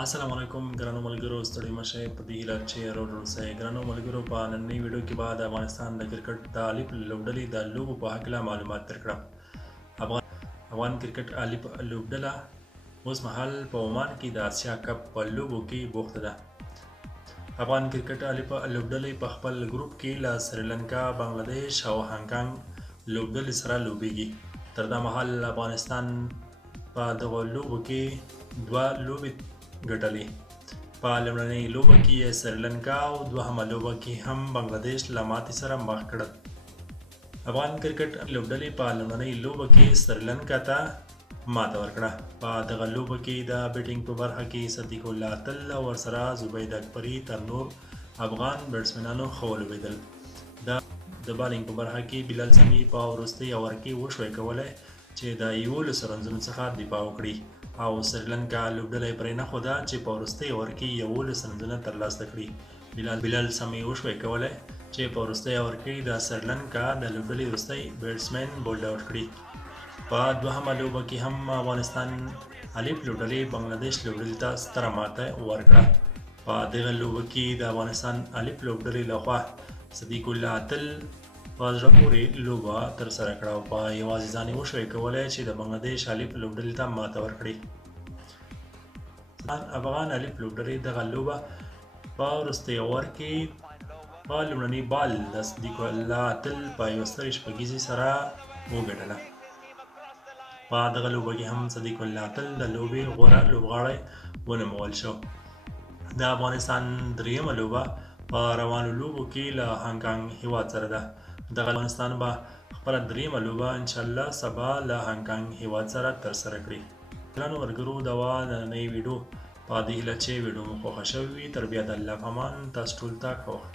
السلام علیکم ګرانو ملګرو ستړي مشه په دې هیله چې روډ اوسئ ګرانو ملګرو په نننۍ ویډیو کې به د افغانستان د کرکټ د الف لوبډلې د لوبو په هکله معلومات درکړم افغان کرکټ الف لوبډله اوس مهال په عمان کې د اسیا کپ په لوبو کې بوخته ده افغان کرکټ الف لوبډلې په خپل ګروپ کې له سریلانکا بنگلاديش او هانګ لوبډلې سره لوبېږي تر دا مهال افغانستان په دغه لوبو کې دوه لوبې ګټلې په لومړنۍ لوبه کې یې سریلانکا او دوهمه لوبه کې هم بنگلاديش له ماتې سره مخ کړل افغان کرکټ لوبډلې په لومړنۍ لوبه کې سریلانکا ته ماته ورکړه په دغه لوبه کې د بیټینګ په برخه کې صدیق الله تل او ورسره زبید اکبري تر نور افغان بیټسمنانو ښه ولوبېدل د بالینګ په برخه کې بلال سمي په وروستۍ اوور کې وشوی کولی چې د 11 رنزونو څخه دفاع وکړي او سریلانکا لوبډله پرې نه ښوده چې په وروستۍ اوور کې 11 رنزونه ترلاسه کړي بلال سمي وشوی کولی چې په وروستۍ اوور کې د سریلانکا د لوبډلې وروستی بیټسمین بولډ آوټ کړي په دوهمه لوبه کې هم افغانستان الف لوبډلې بنگلاديش لوبډلې ته ستره ماته ورکړه په دغه لوبه کې د افغانستان الف لوبډلې لخوا صدیق الله تل په زړه پورې لوبه ترسره کړه او په یوازې ځان یې وشوی کولی چې د بنګلاديش الف لوبډلې ته ماته ورکړي افغان الف لوبډلې دغه لوبه په وروستۍ اوور کې په لومړني بال د صدیق الله تل په یوه سترې شپږیزې سره وګټله په دغه لوبه کې هم صدیق الله تل د لوبې غوره لوبغاړی ونومول شو د افغانستان دریمه لوبه په روانو لوبو کې له هانګ هیواد سره ده دغه افغانستان به خپله دریمه لوبه انشاءالله سبا له هانګ هیواد سره ترسره کړي ګرانو ملګرو دا وه نننۍ ویډیو په دې هیله چې ویډیو مو خوښه شوې وي تر بیا د الله په امان تاسو ټولو ته ښه وخت